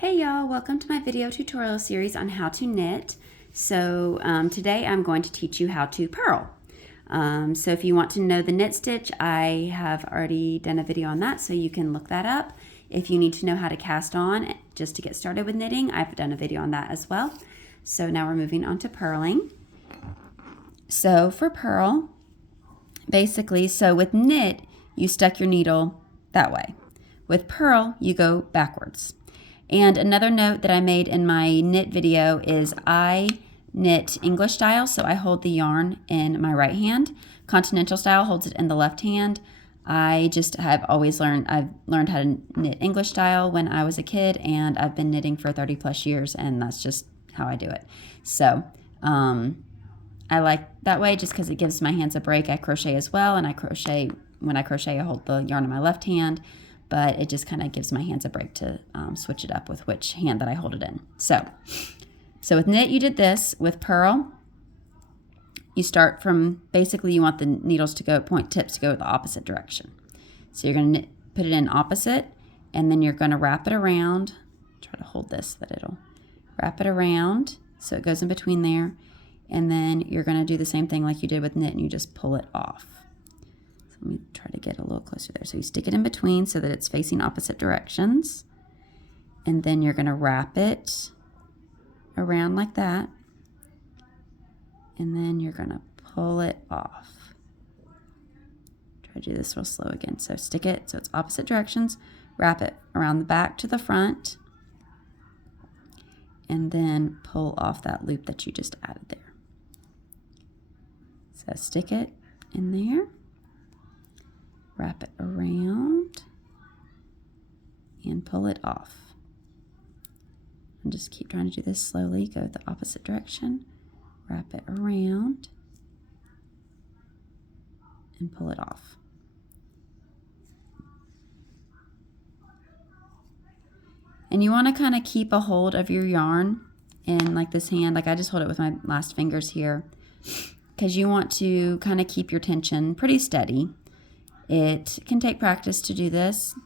Hey y'all, welcome to my video tutorial series on how to knit. So today I'm going to teach you how to purl. So if you want to know the knit stitch, I have already done a video on that, so you can look that up. If you need to know how to cast on just to get started with knitting, I've done a video on that as well. So now we're moving on to purling. So for purl, basically, so with knit, you stuck your needle that way. With purl, you go backwards. And another note that I made in my knit video is I knit English style, so I hold the yarn in my right hand. Continental style holds it in the left hand. I've learned how to knit English style when I was a kid, and I've been knitting for 30 plus years, and that's just how I do it. So I like that way just because it gives my hands a break. I crochet as well, and when I crochet, I hold the yarn in my left hand. But it just kind of gives my hands a break to switch it up with which hand that I hold it in. So with knit, you did this. With purl, you start from, basically you want the needles to go, point tips to go the opposite direction. So you're going to put it in opposite, and then you're going to wrap it around. Try to hold this so that it'll wrap it around so it goes in between there. And then you're going to do the same thing like you did with knit, and you just pull it off. Let me try to get a little closer there. So you stick it in between so that it's facing opposite directions. And then you're going to wrap it around like that. And then you're going to pull it off. Try to do this real slow again. So stick it so it's opposite directions. Wrap it around the back to the front. And then pull off that loop that you just added there. So stick it in there. Wrap it around and pull it off. And just keep trying to do this slowly. Go the opposite direction, wrap it around, and pull it off. And you want to kind of keep a hold of your yarn in like this hand. Like I just hold it with my last fingers here, because you want to kind of keep your tension pretty steady. It can take practice to do this.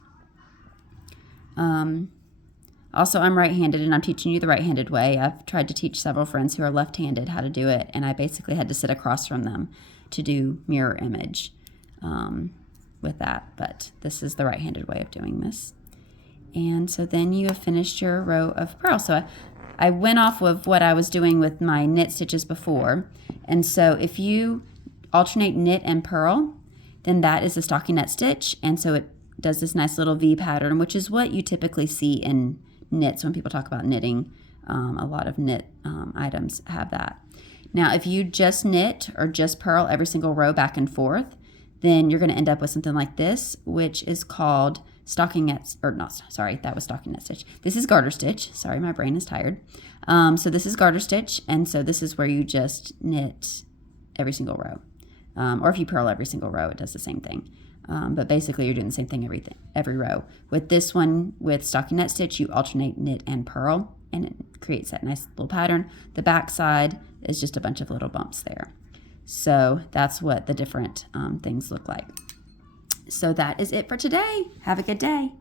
Also, I'm right-handed, and I'm teaching you the right-handed way. I've tried to teach several friends who are left-handed how to do it, and I basically had to sit across from them to do mirror image with that. But this is the right-handed way of doing this. And so then you have finished your row of purl. So I went off of what I was doing with my knit stitches before. And so if you alternate knit and purl, then that is a stockinette stitch, and so it does this nice little V pattern, which is what you typically see in knits when people talk about knitting. A lot of knit items have that. Now, if you just knit or just purl every single row back and forth, then you're going to end up with something like this, which is called stockinette, or not, sorry, that was stockinette stitch. This is garter stitch. Sorry, my brain is tired. So this is garter stitch, and so this is where you just knit every single row. Or if you purl every single row, it does the same thing. But basically, you're doing the same thing every row. With this one, with stockinette stitch, you alternate knit and purl, and it creates that nice little pattern. The back side is just a bunch of little bumps there. So that's what the different things look like. So that is it for today. Have a good day.